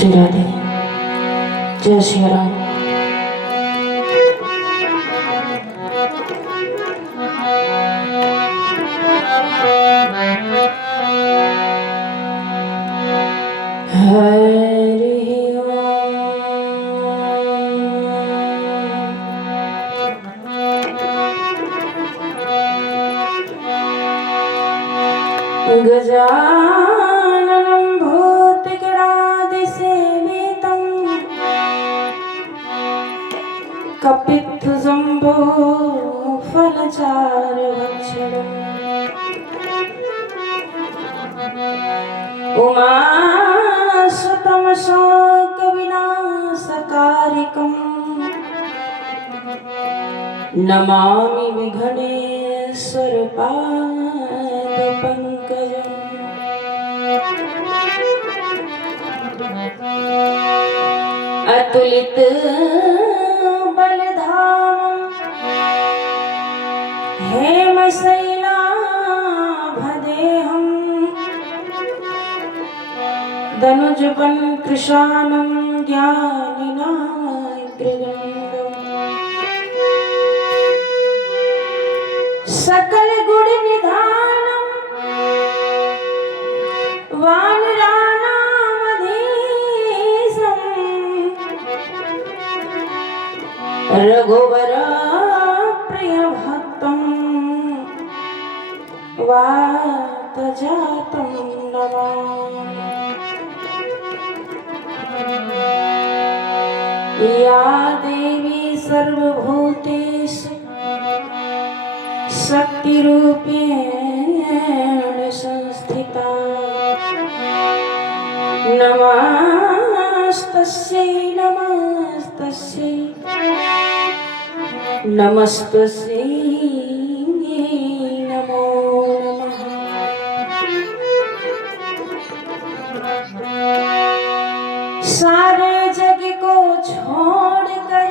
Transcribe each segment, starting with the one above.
श्री राधे। जय श्री राम। हरि ओम। गजाननं भूतगणादिसेवितं कपित्थजम्बो फलचारुभक्षणम् उमासुतं शोकविनाशकारिकं नमामि विघ्नेश्वरपादपङ्कजम्। अतुलित बलधामं हेमशैलाभदेहं दनुजबन कृशानं ज्ञानिनाग्रगण्यं सकल गुण निधानं वानराणामधीशं रघुवर प्रिय भक्तं वातजातं नमामि। या देवी सर्वभूतेषु शक्तिरूपेण संस्थिता नमस्तस्यै नमस्तस्यै नमस्तस्यै नमो नमः। सारे जग को छोड़कर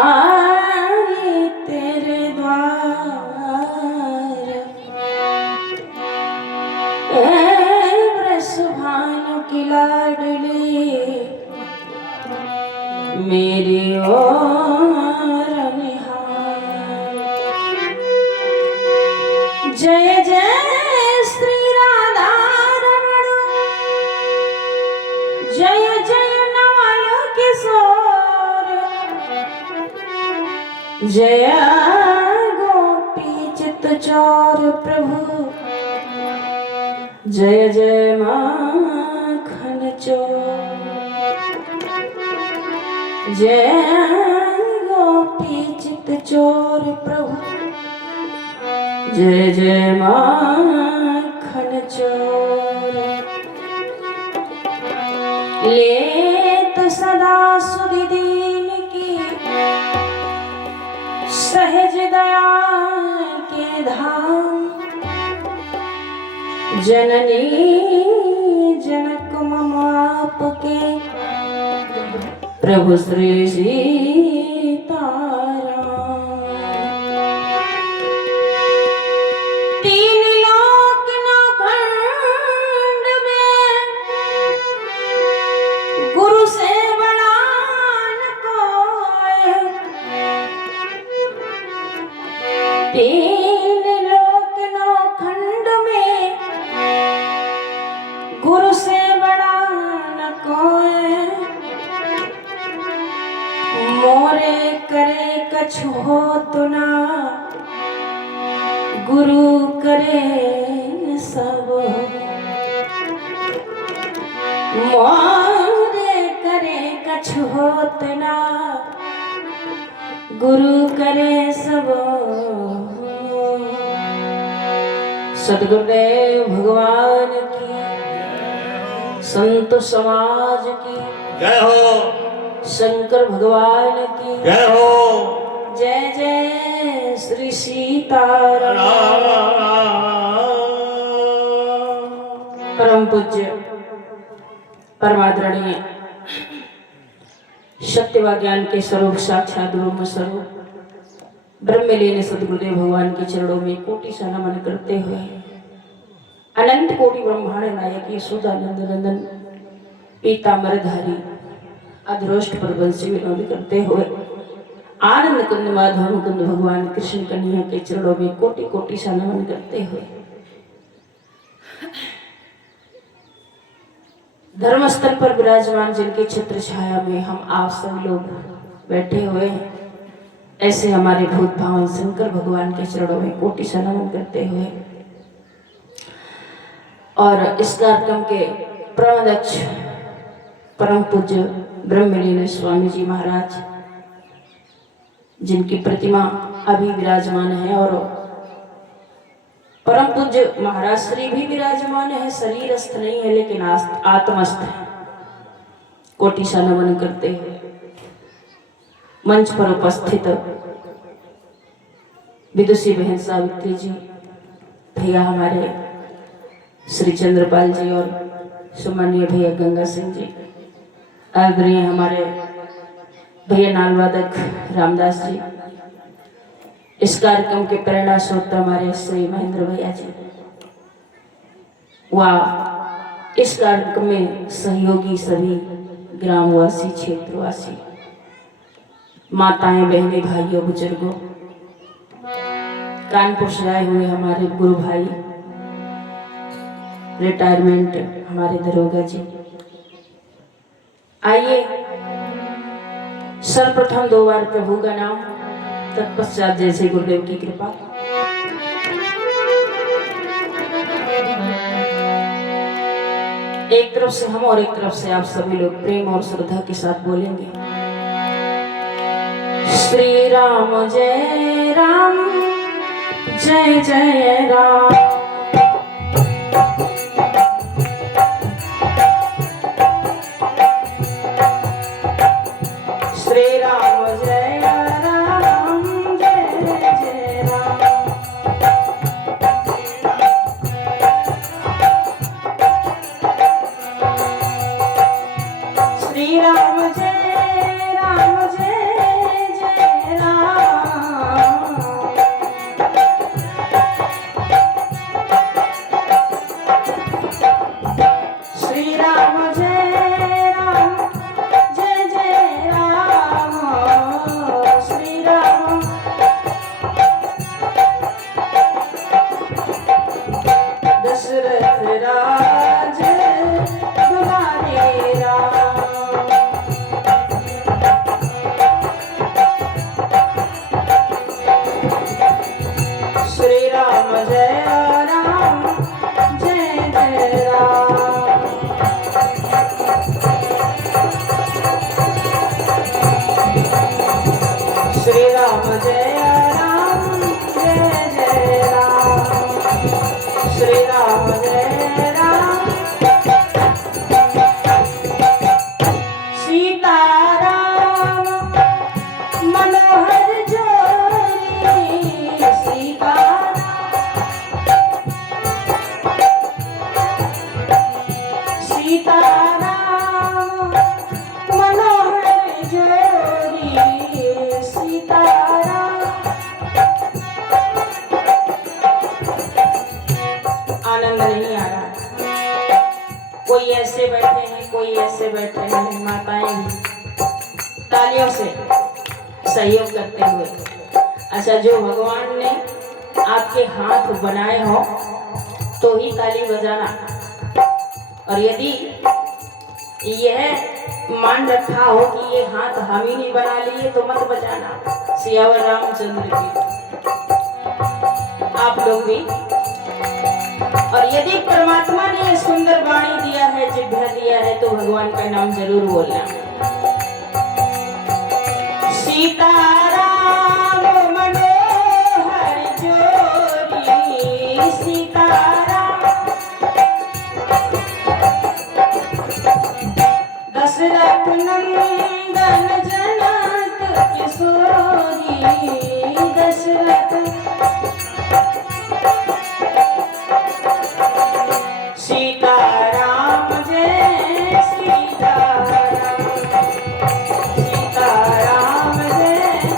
आई तेरे द्वार, ए वृषभानु की लाडली मेरी ओर निहार। जय जय श्री राधा रमण, जय जय नवल किशोर, जय गोपी चित्त चोर प्रभु, जय जय माखन चोर, जय गोपी चित्त चोर प्रभु, जय जय माखन चोर। लेत सदा सुधि दीन की सहज दया के धाम, जननी जनक मम आपके प्रभु श्री सीताराम। तीन लोक नौखंड में गुरु से बड़ा न कोई, तीन लोक नौखंड में गुरु से बड़ा न कोई, मोरे करे कछु हो तो ना, गुरु करे सब। मोरे करे कछु हो तो ना, गुरु करे सब। सद्गुरुदेव भगवान की, संत समाज की जय हो, शंकर भगवान की जय हो। जय जय श्री सीताराम। परम पूज्य परमादरणीय सत्य व ज्ञान के स्वरूप साक्षात ब्रह्म स्वरूप ब्रह्मलीन सद्गुरुदेव भगवान के चरणों में कोटि सा नमन करते हुए अनंत कोटि ब्रह्मांड नायक यशोदानंद नंदन पीताम्बरधारी अधरोष्ट पर बंसी विनोद करते हुए आनंद कुंद माधव कुंद भगवान कृष्ण कन्हैया के चरणों में कोटि कोटि सा नमन करते हुए धर्मस्थल पर विराजमान जिनके छत्र छाया में हम आप सब लोग बैठे हुए हैं, ऐसे हमारे भूत भावन शंकर भगवान के चरणों में कोटि सा नमन करते हुए और इस कार्यक्रम के प्रबंधक परम पूज्य ब्रह्मलीन स्वामी जी महाराज, जिनकी प्रतिमा अभी विराजमान है, और परम पूज्य महाराज श्री भी विराजमान है। शरीरस्थ नहीं है लेकिन आत्मस्थ है। कोटि सा नमन करते हुए मंच पर उपस्थित विदुषी बहन सावित्री जी, भैया हमारे श्री चंद्रपाल जी और सम्मानीय भैया गंगा सिंह जी, आदरणीय हमारे भैया नालवादक रामदास जी, इस कार्यक्रम के प्रेरणा स्रोत हमारे श्री महेंद्र भैया जी, व इस कार्यक्रम में सहयोगी सभी ग्रामवासी क्षेत्रवासी, माताएं बहनें भाइयों बुजुर्गों, कानपुर से आए हुए हमारे गुरु भाई, रिटायरमेंट हमारे दरोगा जी, आइए सर्वप्रथम 2 बार प्रभु का नाम, तत्पश्चात जैसे गुरुदेव की कृपा। एक तरफ से हम और एक तरफ से आप सभी लोग प्रेम और श्रद्धा के साथ बोलेंगे, श्री राम जय राम जय जय राम। आनंद नहीं आ रहा, कोई ऐसे बैठे हैं, कोई ऐसे बैठे हैं, माताएं भी तालियों से सहयोग करते हुए। अच्छा, जो भगवान ने आपके हाथ बनाए हो तो ही ताली बजाना, और यदि यह मान रखा हो कि ये हाथ हम ही नहीं बना लिए तो मत बजाना। सियावर रामचंद्र की आप लोग भी। और यदि परमात्मा ने ये सुंदर वाणी दिया है, जिभ्या दिया है, तो भगवान का नाम जरूर बोलना। सीताराम मनोहर जोरी, सीताराम दशरथ नंदन जनक किशोरी, दशरथ सीताराम जय सीताराम, सीताराम जय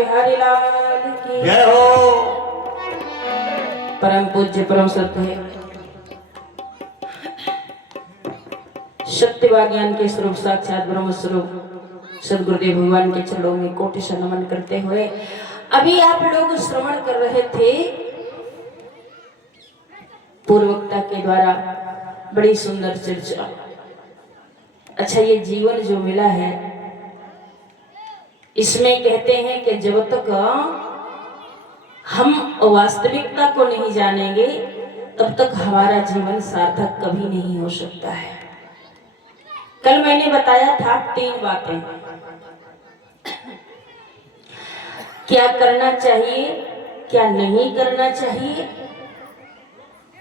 बिहारी लाल की जय हो। परम पूज्य परम सत्य सत्यवा ज्ञान के स्वरूप साक्षात ब्रह्म स्वरूप सदगुरुदेव भगवान के चरणों में कोटि से नमन करते हुए अभी आप लोग श्रवण कर रहे थे पूर्ववक्ता के द्वारा बड़ी सुंदर चर्चा। अच्छा, ये जीवन जो मिला है इसमें कहते हैं कि जब तक हम वास्तविकता को नहीं जानेंगे तब तक हमारा जीवन सार्थक कभी नहीं हो सकता है। कल मैंने बताया था 3 बातें, क्या करना चाहिए, क्या नहीं करना चाहिए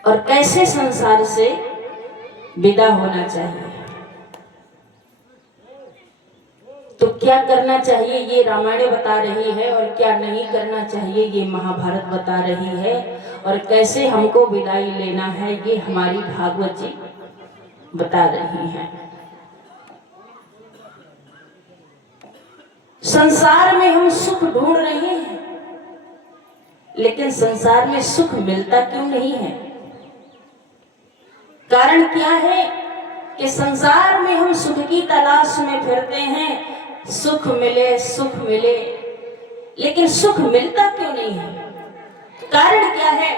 और कैसे संसार से विदा होना चाहिए। तो क्या करना चाहिए ये रामायण बता रही है और क्या नहीं करना चाहिए ये महाभारत बता रही है और कैसे हमको विदाई लेना है ये हमारी भागवत जी बता रही है। संसार में हम सुख ढूंढ रहे हैं लेकिन संसार में सुख मिलता क्यों नहीं है? कारण क्या है कि संसार में हम सुख की तलाश में फिरते हैं, सुख मिले लेकिन सुख मिलता क्यों नहीं है? कारण क्या है?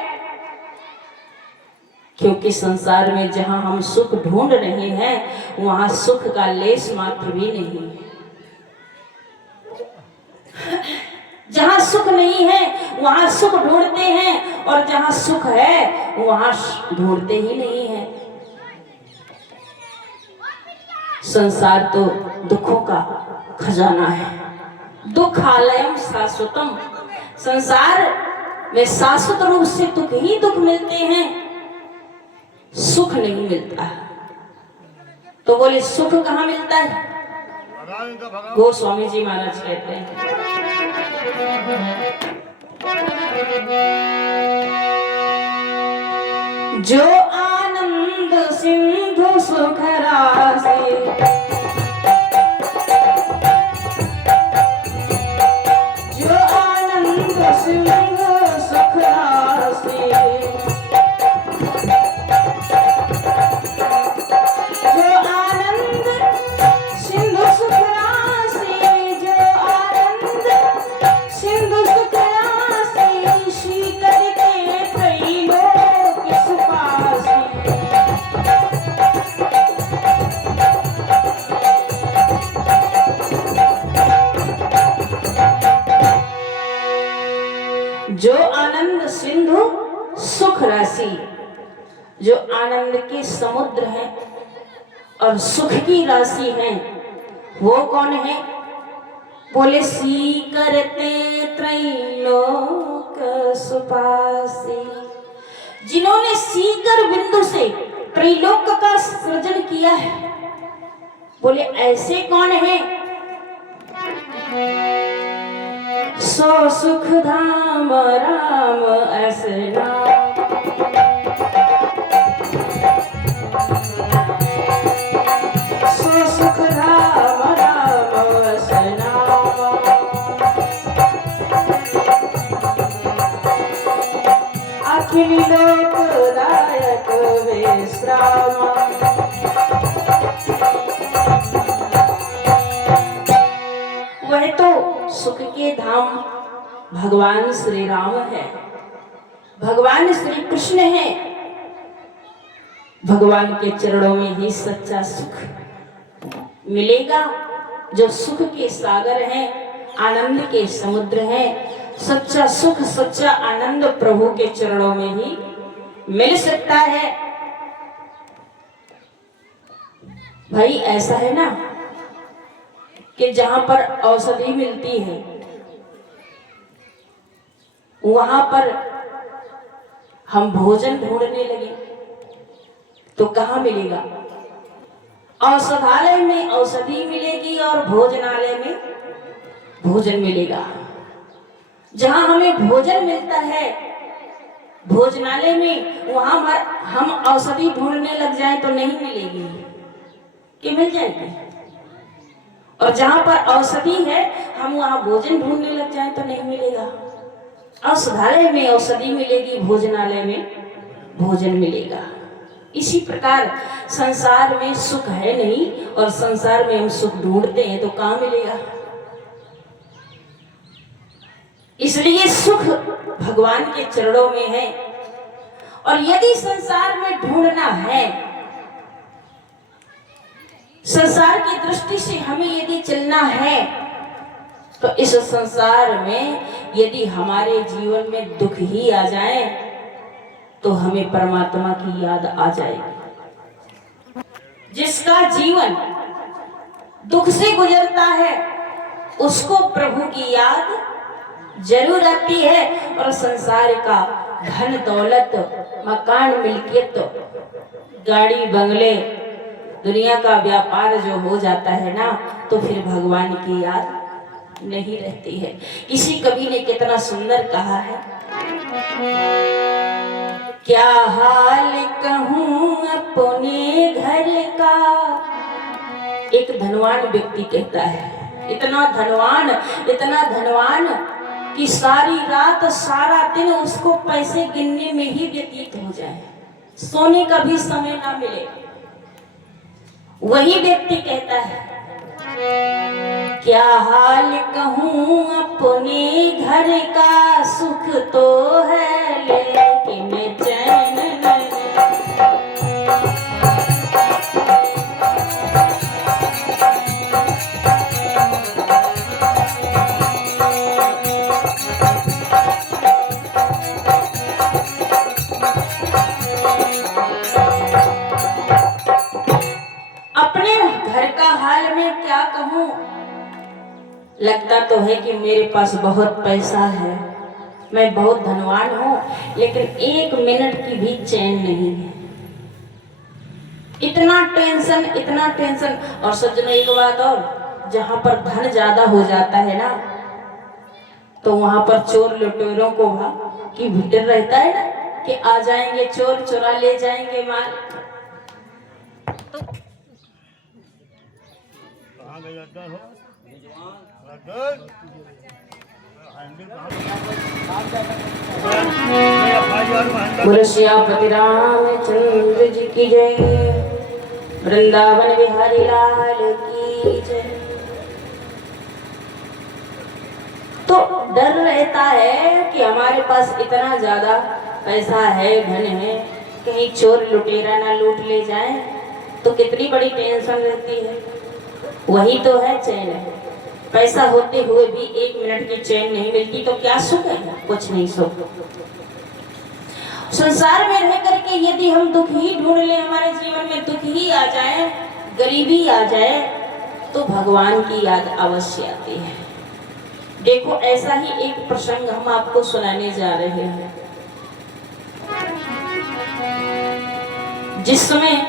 क्योंकि संसार में जहां हम सुख ढूंढ रहे हैं वहां सुख का लेश मात्र भी नहीं है। जहां सुख नहीं है वहां सुख ढूंढते हैं और जहां सुख है वहां ढूंढते ही नहीं है। संसार तो दुखों का खजाना है, दुखालयम शाश्वतम। संसार में शाश्वत रूप से दुख ही दुख मिलते हैं, सुख नहीं मिलता। तो बोले सुख कहाँ मिलता है? गोस्वामी जी महाराज कहते हैं जो आनंद सिंधु सुख राशि, जो आनंद सिंधु सुख राशि, जो आनंद सिंधु सुख राशि, जो आनंद सिंधु सुख राशि, श्री करके त्रैलोक सुपासी। जो आनंद सिंधु सुख राशि, जो आनंद के समुद्र है और सुख की राशि है वो कौन है? बोले सी करते त्रैलोक सुपासी। जिन्होंने सीकर बिंदु से त्रैलोक का सृजन किया है, बोले ऐसे कौन है? सो सुख धाम राम ऐसे नाम, सो सुख धाम राम ऐसे नाम, अखिल लोकदायक विश्राम। वह तो सुख के धाम भगवान श्री राम है, भगवान श्री कृष्ण है। भगवान के चरणों में ही सच्चा सुख मिलेगा। जो सुख के सागर हैं, आनंद के समुद्र हैं, सच्चा सुख सच्चा आनंद प्रभु के चरणों में ही मिल सकता है। भाई ऐसा है ना कि जहां पर औषधि मिलती है वहां पर हम भोजन ढूंढने लगे तो कहाँ मिलेगा? औषधालय में औषधि मिलेगी और भोजनालय में भोजन मिलेगा। जहां हमें भोजन मिलता है भोजनालय में, वहां हम औषधि ढूंढने लग जाएं तो नहीं मिलेगी कि मिल जाएगी। और जहां पर औषधि है हम वहाँ भोजन ढूंढने लग जाएं तो नहीं मिलेगा। औषधालय में औषधि मिलेगी, भोजनालय में भोजन मिलेगा। इसी प्रकार संसार में सुख है नहीं, और संसार में हम सुख ढूंढते हैं तो कहाँ मिलेगा। इसलिए सुख भगवान के चरणों में है। और यदि संसार में ढूंढना है, संसार की दृष्टि से हमें यदि चलना है, तो इस संसार में यदि हमारे जीवन में दुख ही आ जाए तो हमें परमात्मा की याद आ जाएगी। जिसका जीवन दुख से गुजरता है उसको प्रभु की याद जरूर आती है। और संसार का धन दौलत, मकान, मिल्कियत, गाड़ी, बंगले, दुनिया का व्यापार जो हो जाता है ना, तो फिर भगवान की याद नहीं रहती है। किसी कवि ने कितना सुंदर कहा है, क्या हाल कहूँ अपने घर का। एक धनवान व्यक्ति कहता है, इतना धनवान कि सारी रात सारा दिन उसको पैसे गिनने में ही व्यतीत हो जाए, सोने का भी समय ना मिले। वही व्यक्ति कहता है, क्या हाल कहूँ अपने घर का, सुख तो है लेकिन चैन नहीं। अपने घर का हाल में क्या कहूँ, लगता तो है कि मेरे पास बहुत पैसा है, मैं बहुत धनवान हूँ, लेकिन एक मिनट की भी चैन नहीं है। इतना टेंशन। और सज्जनों एक बात और, जहाँ पर धन ज्यादा हो जाता है ना, तो वहां पर चोर लुटेरों को की भीतर रहता है ना, कि आ जाएंगे चोर, चुरा ले जाएंगे माल। बोलो श्यामपति रामचंद्र जी की जय, वृंदावन बिहारी लाल की जय। तो डर रहता है कि हमारे पास इतना ज्यादा पैसा है, धन है, कहीं चोर लुटेरा ना लूट ले जाए, तो कितनी बड़ी टेंशन रहती है। वही तो है चैन है। पैसा होते हुए भी एक मिनट की चैन नहीं मिलती तो क्या सुख है, कुछ नहीं सुख। संसार में रह करके यदि हम दुख ही ढूंढ ले, हमारे जीवन में दुख ही आ जाए, गरीबी आ जाए, तो भगवान की याद अवश्य आती है। देखो ऐसा ही एक प्रसंग हम आपको सुनाने जा रहे हैं। जिस समय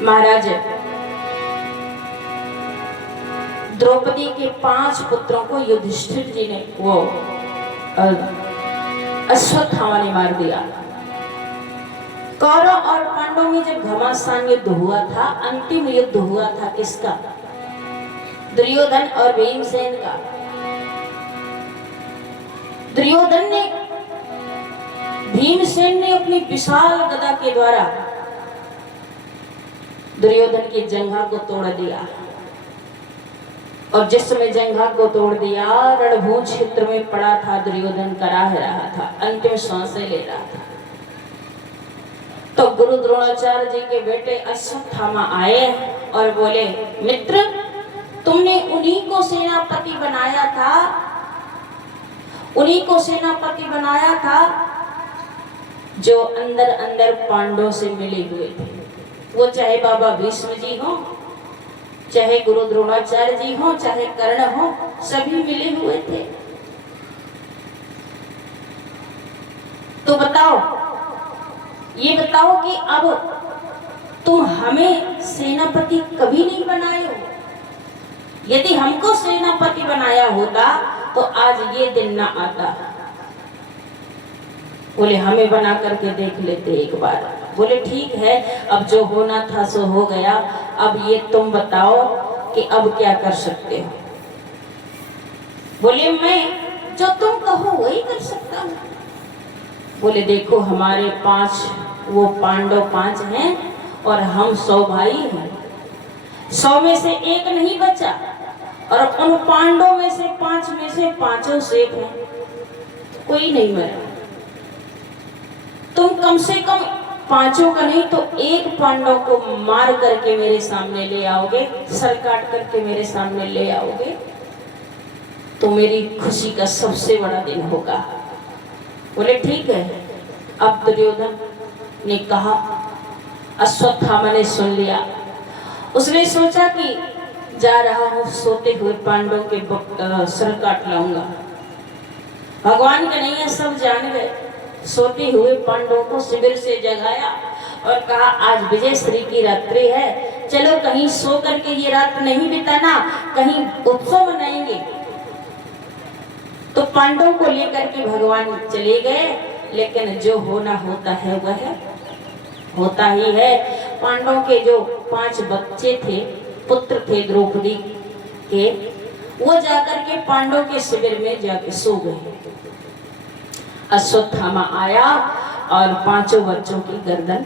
महाराज द्रौपदी के 5 पुत्रों को युधिष्ठिर जी ने, वो अश्वत्थामा ने मार दिया। कौरव और पांडवों में जब घमासान युद्ध हुआ था, अंतिम युद्ध हुआ था किसका? दुर्योधन और भीमसेन का। दुर्योधन ने, भीमसेन ने अपनी विशाल गदा के द्वारा दुर्योधन की जंघा को तोड़ दिया। और जिस समय जंघा को तोड़ दिया, रणभूमि क्षेत्र में पड़ा था दुर्योधन, कराह रहा था, अंतिम सांसें ले रहा था। तो गुरु द्रोणाचार्य जी के बेटे अश्वत्थामा आए और बोले, मित्र तुमने उन्हीं को सेनापति बनाया था, उन्हीं को सेनापति बनाया था जो अंदर अंदर पांडवों से मिले हुए थे। वो चाहे बाबा भीष्म जी हो, चाहे गुरु द्रोणाचार्य जी हो, चाहे कर्ण हो, सभी मिले हुए थे। तो बताओ, ये बताओ कि अब तुम हमें सेनापति कभी नहीं बनाए हो। यदि हमको सेनापति बनाया होता तो आज ये दिन ना आता। बोले हमें बना करके देख लेते एक बार। बोले ठीक है, अब जो होना था सो हो गया। अब ये तुम बताओ कि अब क्या कर सकते हो। बोले मैं जो तुम कहो वही कर सकता हूँ। बोले देखो हमारे 5 वो पांडव 5 हैं और हम 100 भाई हैं, 100 में से एक नहीं बचा और उन पांडवों में से 5 में से 5 सेफ हैं, कोई नहीं मरा। तुम कम से कम 5 का नहीं तो एक पांडव को मार करके मेरे सामने ले आओगे, सर काट करके मेरे सामने ले आओगे तो मेरी खुशी का सबसे बड़ा दिन होगा। बोले ठीक है। अब दुर्योधन ने कहा, अश्वत्थामा ने सुन लिया। उसने सोचा कि जा रहा हूं सोते हुए पांडवों के सर काट लाऊंगा। भगवान कन्हैया सब जान गए। सोते हुए पांडवों को शिविर से जगाया और कहा आज विजयश्री की रात्रि है, चलो कहीं सो करके ये रात नहीं बिताना, कहीं उत्सव मनाएंगे। तो पांडवों को लेकर के भगवान चले गए, लेकिन जो होना होता है वह होता ही है। पांडवों के जो 5 बच्चे थे, पुत्र थे द्रौपदी के, वो जाकर के पांडवों के शिविर में जाके सो गए। अश्वत्थामा आया और 5 बच्चों की गर्दन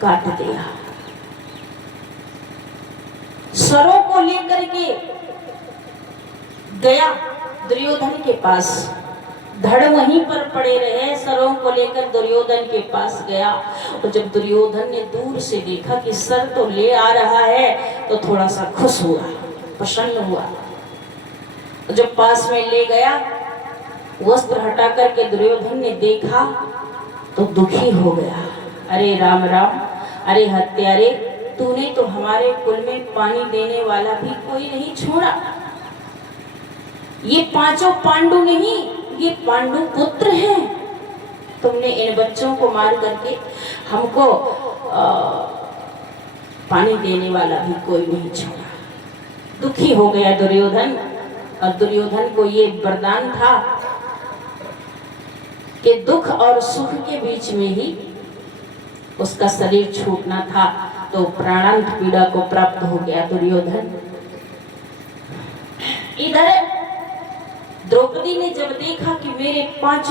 काट दिया। सरों को लेकर के गया दुर्योधन के पास, धड़ वहीं पर पड़े रहे। सरों को लेकर दुर्योधन के पास गया और जब दुर्योधन ने दूर से देखा कि सर तो ले आ रहा है तो थोड़ा सा खुश हुआ, प्रसन्न हुआ। जब पास में ले गया, वस्त्र हटा करके दुर्योधन ने देखा तो दुखी हो गया। अरे राम राम, अरे हत्यारे, तूने तो हमारे कुल में पानी देने वाला भी कोई नहीं छोड़ा। ये 5 पांडु नहीं, ये पांडु पुत्र हैं। तुमने इन बच्चों को मार करके हमको पानी देने वाला भी कोई नहीं छोड़ा। दुखी हो गया दुर्योधन। और दुर्योधन को ये वरदान था कि दुख और सुख के बीच में ही उसका शरीर छूटना था, तो प्राणांत पीड़ा को प्राप्त हो गया दुर्योधन। इधर द्रौपदी ने जब देखा कि मेरे 5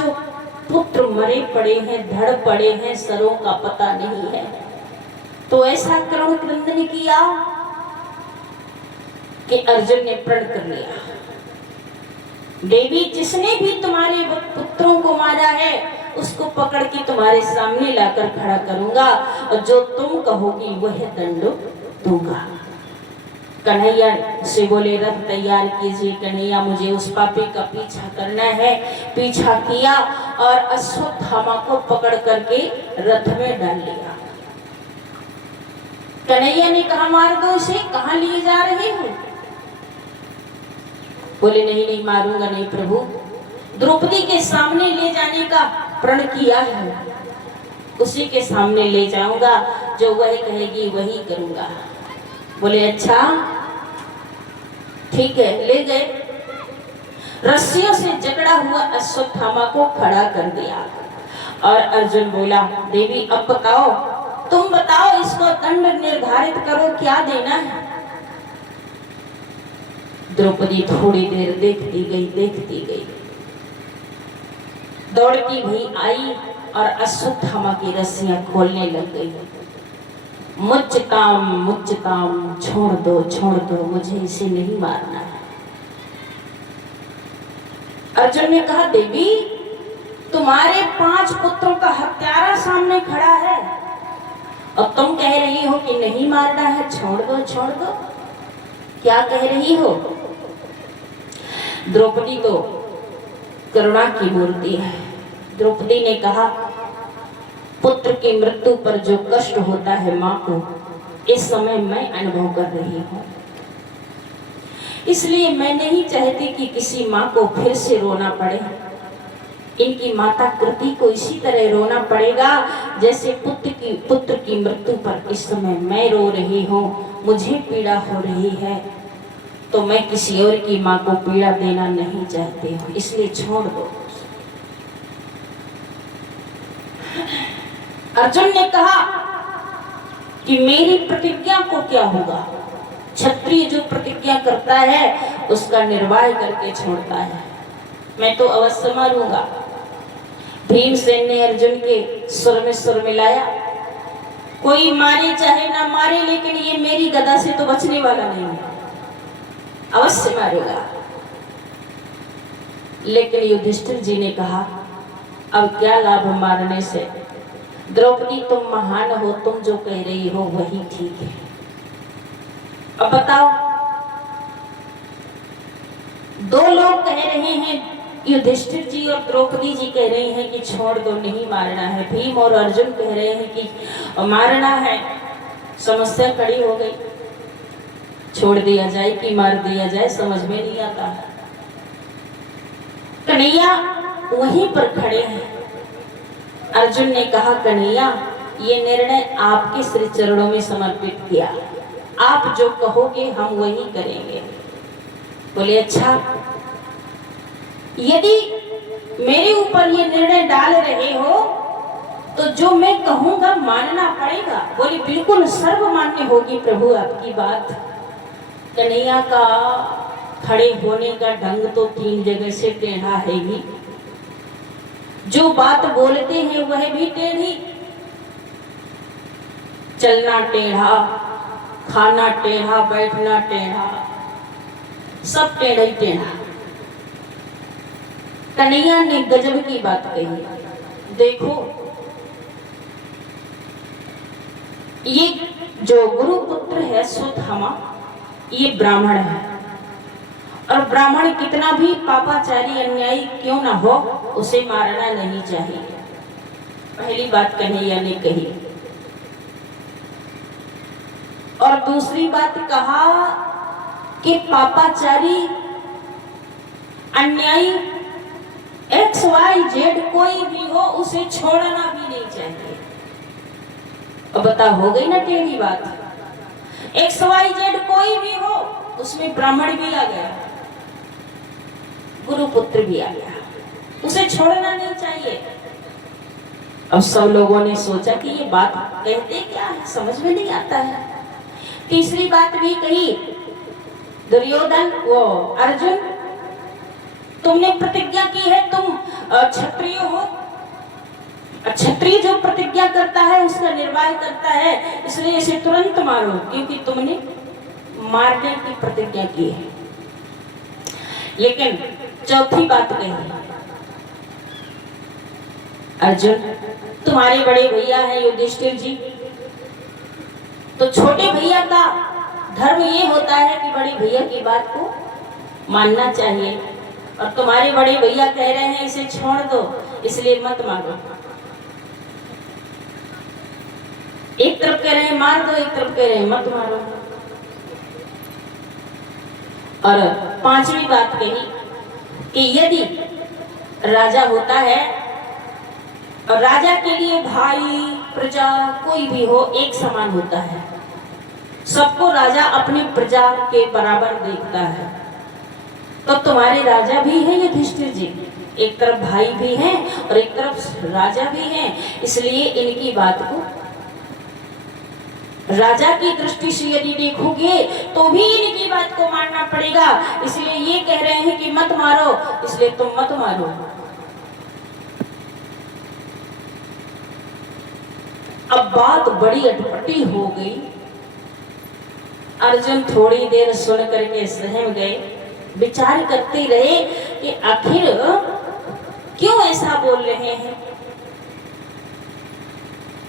पुत्र मरे पड़े हैं, धड़ पड़े हैं, सरों का पता नहीं है, तो ऐसा करुण क्रंदन किया कि अर्जुन ने प्रण कर लिया, देवी जिसने भी तुम्हारे पुत्रों को मारा है उसको पकड़ के तुम्हारे सामने लाकर खड़ा करूंगा और जो तुम कहोगी वह दंड दूंगा। कन्हैया से बोले रथ तैयार कीजिए, कन्हैया मुझे उस पापी का पीछा करना है। पीछा किया और अश्वत्थामा को पकड़ करके रथ में डाल लिया। कन्हैया ने कहा मार दो इसे, कहां लिए जा रहे हो? बोले नहीं नहीं मारूंगा नहीं प्रभु, द्रौपदी के सामने ले जाने का प्रण किया है, उसी के सामने ले जाऊंगा, जो वह कहेगी वही करूंगा। बोले अच्छा ठीक है। ले गए, रस्सियों से जकड़ा हुआ अश्वत्थामा को खड़ा कर दिया और अर्जुन बोला देवी अब बताओ, तुम बताओ, इसको दंड निर्धारित करो, क्या देना है? द्रौपदी थोड़ी देर देखती गई, दौड़ती हुई आई और अश्वत्थामा की रस्सियां खोलने लग गई। मुझ काम छोड़ दो, मुझे इसे नहीं मारना है। अर्जुन ने कहा देवी तुम्हारे 5 पुत्रों का हत्यारा सामने खड़ा है और तुम कह रही हो कि नहीं मारना है, छोड़ दो, क्या कह रही हो? द्रौपदी तो करुणा की मूर्ति है। द्रौपदी ने कहा पुत्र की मृत्यु पर जो कष्ट होता है माँ को, इस समय मैं अनुभव कर रही हूँ, इसलिए मैं नहीं चाहती कि किसी माँ को फिर से रोना पड़े। इनकी माता कृति को इसी तरह रोना पड़ेगा जैसे पुत्र की मृत्यु पर इस समय मैं रो रही हूँ, मुझे पीड़ा हो रही है, तो मैं किसी और की माँ को पीड़ा देना नहीं चाहती हूँ, इसलिए छोड़ दो। अर्जुन ने कहा कि मेरी प्रतिज्ञा को क्या होगा? क्षत्रिय जो प्रतिज्ञा करता है उसका निर्वाह करके छोड़ता है। मैं तो अवश्य मारूंगा। भीमसेन ने अर्जुन के सुर में सुर मिलाया, कोई मारे चाहे ना मारे, लेकिन ये मेरी गदा से तो बचने वाला नहीं है, अवश्य मारूंगा। लेकिन युधिष्ठिर जी ने कहा, अब क्या लाभ मारने से, द्रौपदी तुम महान हो, तुम जो कह रही हो वही ठीक है। अब बताओ, दो लोग कह रहे हैं, युधिष्ठिर जी और द्रौपदी जी कह रही हैं कि छोड़ दो, नहीं मारना है। भीम और अर्जुन कह रहे हैं कि मारना है। समस्या खड़ी हो गई, छोड़ दिया जाए कि मार दिया जाए, समझ में नहीं आता। कन्हैया वहीं पर खड़े हैं। अर्जुन ने कहा, कन्हैया ये निर्णय आपके श्री चरणों में समर्पित किया, आप जो कहोगे हम वही करेंगे। बोले अच्छा, यदि मेरे ऊपर ये निर्णय डाल रहे हो तो जो मैं कहूंगा मानना पड़ेगा। बोले बिल्कुल सर्वमान्य होगी प्रभु आपकी बात। कन्हैया का खड़े होने का ढंग तो 3 जगह से टेढ़ा है ही, जो बात बोलते हैं वह भी टेढ़ी, चलना टेढ़ा, खाना टेढ़ा, बैठना टेढ़ा, सब टेढ़ा ही टेढ़ा। कन्हैया ने गजब की बात कही। देखो, ये जो गुरुपुत्र है सुधामा, ये ब्राह्मण है, और ब्राह्मण कितना भी पापाचारी अन्यायी क्यों ना हो, उसे मारना नहीं चाहिए। पहली बात कन्हैया ने कही। और दूसरी बात कहा कि पापाचारी अन्यायी XYZ कोई भी हो, उसे छोड़ना भी नहीं चाहिए। अब बता, हो गई ना टेढ़ी बात। XYZ कोई भी हो, उसमें ब्राह्मण भी आ गया, गुरुपुत्र भी आ गया, उसे छोड़ना नहीं चाहिए। अब सब लोगों ने सोचा कि ये बात कहते क्या है, समझ में नहीं आता है। तीसरी बात भी कही, दुर्योधन वो अर्जुन, तुमने प्रतिज्ञा की है, तुम क्षत्रिय हो, क्षत्रिय जो प्रतिज्ञा करता है उसका निर्वाह करता है, इसलिए इसे तुरंत मारो, क्योंकि तुमने मारने की प्रतिज्ञा की है। लेकिन चौथी बात कही, अर्जुन तुम्हारे बड़े भैया हैं युधिष्ठिर जी, तो छोटे भैया का धर्म ये होता है कि बड़े भैया की बात को मानना चाहिए, और तुम्हारे बड़े भैया कह रहे हैं इसे छोड़ दो, इसलिए मत मारो। एक तरफ कह रहे हैं मार दो, एक तरफ कह रहे हैं मत मारो। और पांचवी बात कही कि यदि राजा होता है, और राजा के लिए भाई प्रजा कोई भी हो एक समान होता है, सबको राजा अपनी प्रजा के बराबर देखता है। तो तुम्हारे राजा भी हैं युधिष्ठिर जी, एक तरफ भाई भी हैं और एक तरफ राजा भी हैं, इसलिए इनकी बात को राजा की दृष्टि से यदि देखोगे तो भी इनकी बात को मानना पड़ेगा। इसलिए ये कह रहे हैं कि मत मारो, इसलिए तुम मत मारो। अब बात बड़ी अटपटी हो गई। अर्जुन थोड़ी देर सुन करके सहम गए, विचार करते रहे कि आखिर क्यों ऐसा बोल रहे हैं।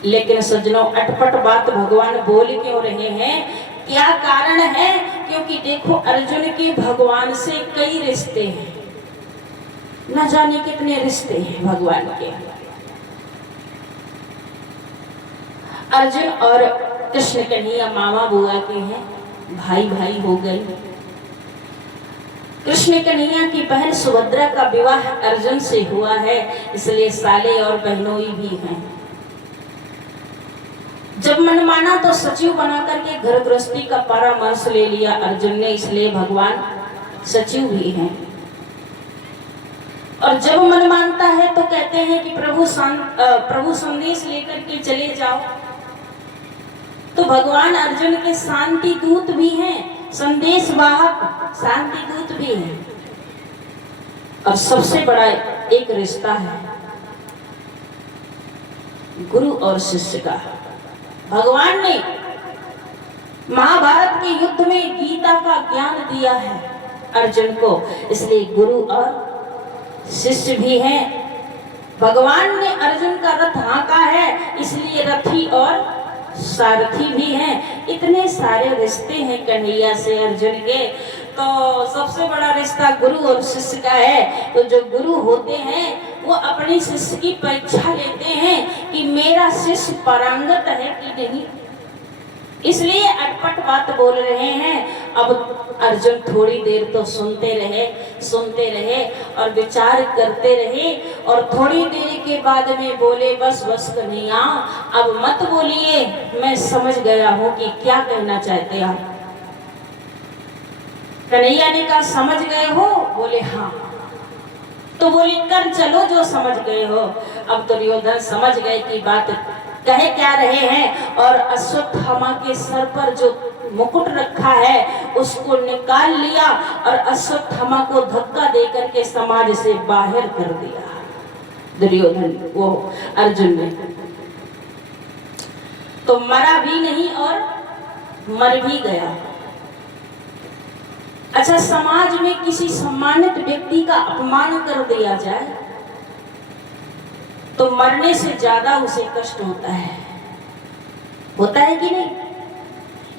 लेकिन सज्जनों, अटपट बात भगवान बोल क्यों रहे हैं, क्या कारण है? क्योंकि देखो, अर्जुन के भगवान से कई रिश्ते हैं, न जाने कितने रिश्ते हैं भगवान के। अर्जुन और कृष्ण कन्हैया मामा बुआ के हैं, भाई भाई हो गए। कृष्ण कन्हैया की बहन सुभद्रा का विवाह अर्जुन से हुआ है, इसलिए साले और बहनोई भी हैं। जब मन माना तो सचिव बना करके घर गृहस्थी का परामर्श ले लिया अर्जुन ने, इसलिए भगवान सचिव भी हैं। और जब मन मानता है तो कहते हैं कि प्रभु संदेश लेकर के चले जाओ, तो भगवान अर्जुन के शांति दूत भी हैं संदेश वाहक, शांति दूत भी है। और सबसे बड़ा एक रिश्ता है गुरु और शिष्य का। भगवान ने महाभारत के युद्ध में गीता का ज्ञान दिया है अर्जुन को, इसलिए गुरु और शिष्य भी हैं। भगवान ने अर्जुन का रथ हाँका है, इसलिए रथी और सारथी भी हैं। इतने सारे रिश्ते हैं कन्हैया से अर्जुन के। तो सबसे बड़ा रिश्ता गुरु और शिष्य का है। तो जो गुरु होते हैं वो अपने शिष्य की परीक्षा लेते हैं कि मेरा शिष्य पारंगत है कि नहीं, इसलिए अटपट बात बोल रहे हैं। अब अर्जुन थोड़ी देर तो सुनते रहे और विचार करते रहे, और थोड़ी देर के बाद में बोले, बस बस कन्हैया अब मत बोलिए, मैं समझ गया हूँ कि क्या कहना चाहते आप। कन्हैया ने कहा समझ गए हो? बोले हाँ। तो बोले कर चलो जो समझ गए हो। अब दुर्योधन समझ गए कि बात कहे क्या रहे हैं, और अश्वत्थामा के सर पर जो मुकुट रखा है उसको निकाल लिया और अश्वत्थामा को धक्का देकर के समाज से बाहर कर दिया दुर्योधन, वो अर्जुन ने। तो मरा भी नहीं और मर भी गया। अच्छा, समाज में किसी सम्मानित व्यक्ति का अपमान कर दिया जाए तो मरने से ज्यादा उसे कष्ट होता है कि नहीं?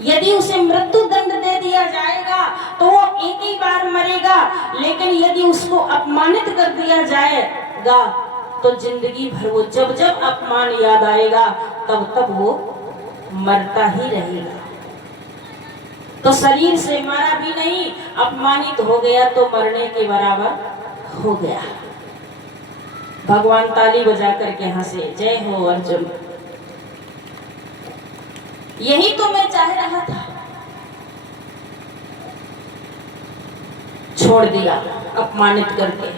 यदि उसे मृत्यु दंड दे दिया जाएगा तो वो एक ही बार मरेगा, लेकिन यदि उसको अपमानित कर दिया जाएगा तो जिंदगी भर वो जब जब अपमान याद आएगा तब तब वो मरता ही रहेगा। तो शरीर से मरा भी नहीं, अपमानित हो गया तो मरने के बराबर हो गया। भगवान ताली बजा करके हंसे, जय हो अर्जुन। यही तो मैं चाह रहा था। छोड़ दिया अपमानित करके।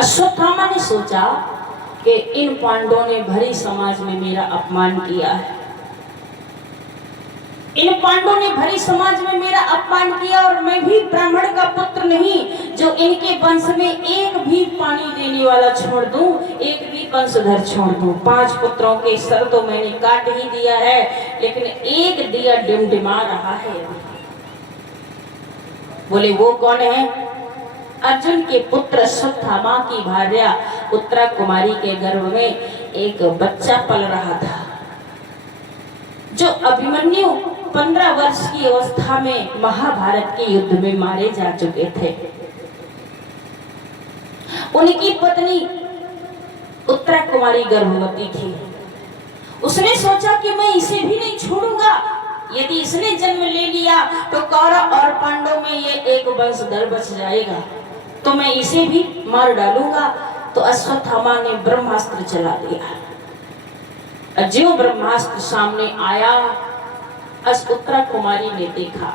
अश्वत्थामा ने सोचा कि इन पांडवों ने भरी समाज में मेरा अपमान किया है, इन पांडवों ने भरी समाज में मेरा अपमान किया, और मैं भी ब्राह्मण का पुत्र नहीं जो इनके वंश में एक भी पानी देने वाला छोड़ दूं, एक भी वंशधर छोड़ दूं। 5 पुत्रों के सर तो मैंने काट ही दिया है, लेकिन एक दिया डिमडिमा रहा है। बोले वो कौन है? अर्जुन के पुत्र अश्वत्थामा की भार्या उत्तरा कुमारी के गर्भ में एक बच्चा पल रहा था, जो अभिमन्यु 15 वर्ष की अवस्था में महाभारत के युद्ध में मारे जा चुके थे। उनकी पत्नी उत्तरा कुमारी गर्भवती थी। उसने सोचा कि मैं इसे भी नहीं छोड़ूंगा, यदि इसने जन्म ले लिया तो कौरव और पांडव में ये एक वंशधर बच जाएगा, तो मैं इसे भी मार डालूंगा। तो अश्वत्थामा ने ब्रह्मास्त्र चला दिया। जो ब्रह्मास्त्र सामने आया, उत्तरा कुमारी ने देखा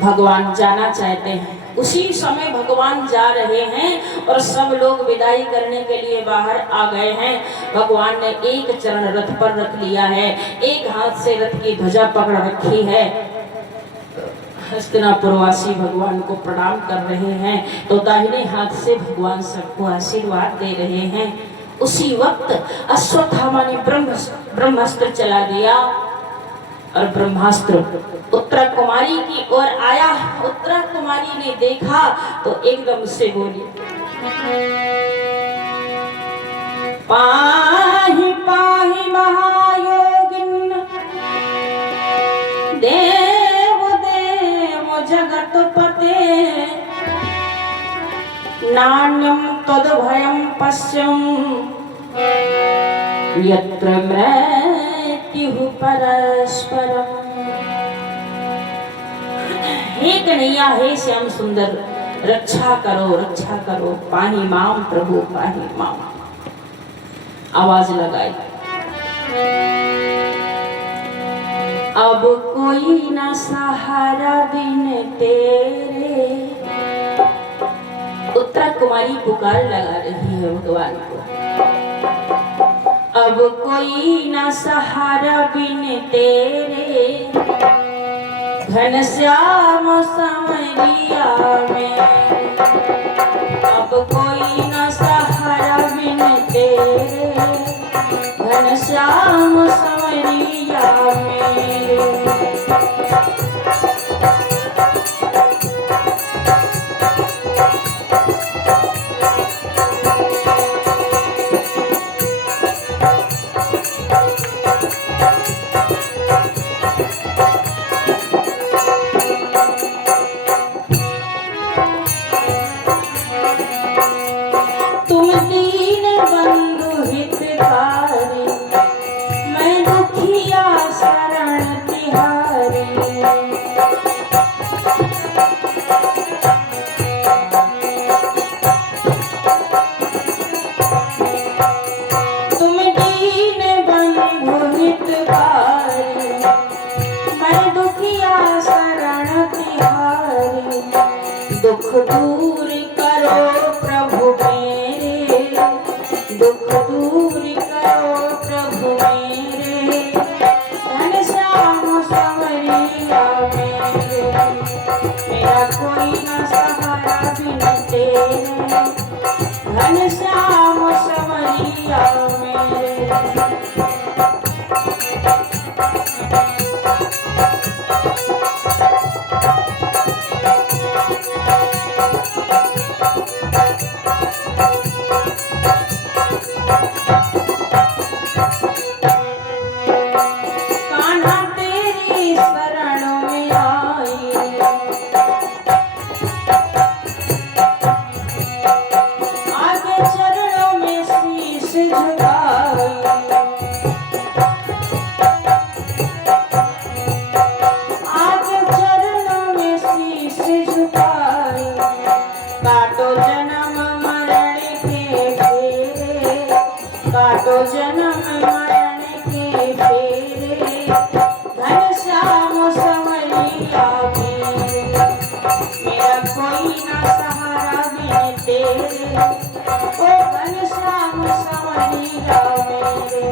भगवान जाना चाहते हैं। उसी समय भगवान जा रहे हैं और सब लोग विदाई करने के लिए बाहर आ गए हैं। भगवान ने एक चरण रथ पर रख लिया है, एक हाथ से रथ की ध्वजा पकड़ रखी है। हस्तिनापुरवासी भगवान को प्रणाम कर रहे हैं, तो दाहिने हाथ से भगवान सबको आशीर्वाद दे रहे हैं। उसी वक्त अश्वत्थामा ने ब्रह्मास्त्र चला दिया और ब्रह्मास्त्र उत्तरा कुमारी की ओर आया। उत्तरा कुमारी ने देखा तो एकदम से बोली, पाहि पाहि महायोगिन देव देव जगतपते नान्यं तद्भयं पश्यं यत्र मृत्युः परस्परम्। हे कन्हैया, हे श्याम सुंदर, रक्षा करो, पाहि माम प्रभु पाहि माम। आवाज लगाई। अब कोई ना सहारा बिन तेरे। उत्तरा कुमारी पुकार लगा रही है भगवान को। अब कोई ना सहारा बिन तेरे, घनश्याम समरिया में अब कोई न सहारा बिन तेरे, घनश्याम समरिया मेरे। तुम दीन बंधु हितकारी, मैं दुखिया शरण तिहारी। तुम दीन बंधु हितकारी, मैं दुखिया शरण तिहारी। दुख दूर करो प्रभु मेरे, दुख दूर करो प्रभु मेरे, घनश्याम समरिया मेरे। मेरा कोई न सहारा बिन तेरे, घनश्याम समरिया मेरे। कान्हा तेरी शरण में आई, आगे चरणों में शीश झुकाई। आगे चरणों में शीश झुकाई। काटो जन्म मरण के फेरे, काटो जन्म मरण के फेरे, घनश्याम समरिया मेरे। मेरा कोई न सहारा बिन तेरे, ओ घनश्याम समरिया मेरे।